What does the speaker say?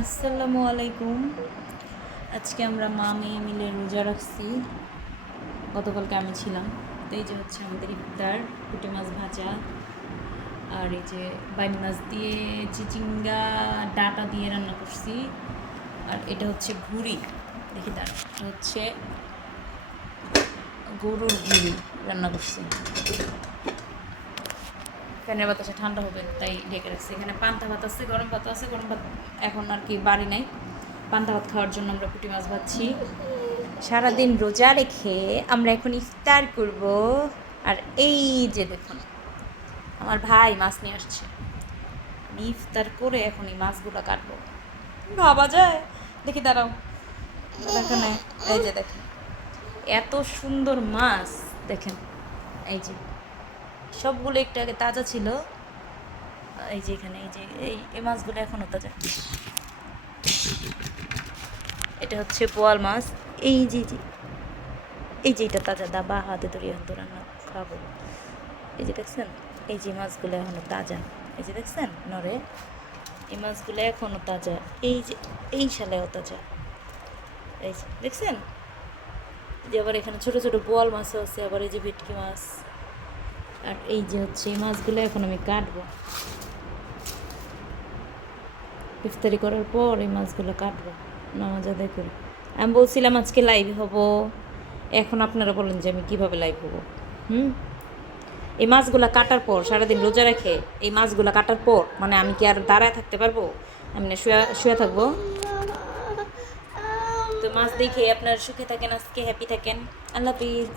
আসসালামু আলাইকুম। আজকে আমরা মা মেয়ে মিলে রোজা রাখছি। গতকালকে আমি ছিলাম। তো এই যে হচ্ছে আমাদের ইফতার, পুঁটি মাছ ভাজা, আর এই যে বাইম মাছ দিয়ে চিচিঙ্গা ডাটা দিয়ে রান্না করছি। আর এটা হচ্ছে ঘুড়ি, দেখি তার এটা হচ্ছে গরুর ঘুড়ি রান্না করছি। ফ্যানের বাতাসে ঠান্ডা হবে তাই ঢেকে রাখছি। এখানে পান্তা ভাত আছে, গরম ভাত আছে। গরম ভাত এখন আর কি বাড়ি নাই, পান্তা ভাত খাওয়ার জন্য আমরা পুঁটি মাছ ভাজছি। সারাদিন রোজা রেখে আমরা এখন ইফতার করব। আর এই যে দেখুন, আমার ভাই মাছ নিয়ে আসছে। আমি ইফতার করে এখন এই মাছগুলো কাটবো। ভাবা যায়? দেখি দাঁড়াও, এখানে এই যে দেখেন এত সুন্দর মাছ। দেখেন এই যে সবগুলো একটু আগে তাজা ছিল। এই যে এখানে এই যে এই মাছগুলো এখনও তাজা। এটা হচ্ছে বোয়াল মাছ। এই যে এই যে এটা তাজা, দাবা হাতে ধরে এখন তো রান্না খাবো। এই যে দেখছেন, এই যে মাছগুলো এখনও তাজা। এই যে দেখছেন নরে, এই মাছগুলো এখনও তাজা। এই যে এই শালেও তাজা। এই যে দেখছেন, যে আবার এখানে ছোটো ছোটো বোয়াল মাছও আছে, আবার এই যে ভেটকি মাছ। আর এই যে হচ্ছে এই মাছগুলো এখন আমি কাটবো। ইফতারি করার পর এই মাছগুলো কাটবো, নামাজ আদায় করি। আমি বলছিলাম আজকে লাইভ হব, এখন আপনারা বলেন যে আমি কীভাবে লাইভ হব। এই মাছগুলো কাটার পর, সারাদিন রোজা রেখে এই মাছগুলো কাটার পর মানে আমি কি আর দাঁড়ায় থাকতে পারবো? আমি না শুয়ে থাকবো? তো মাছ দেখে আপনারা সুখে থাকেন, আজকে হ্যাপি থাকেন। আল্লাহ হাফিজ।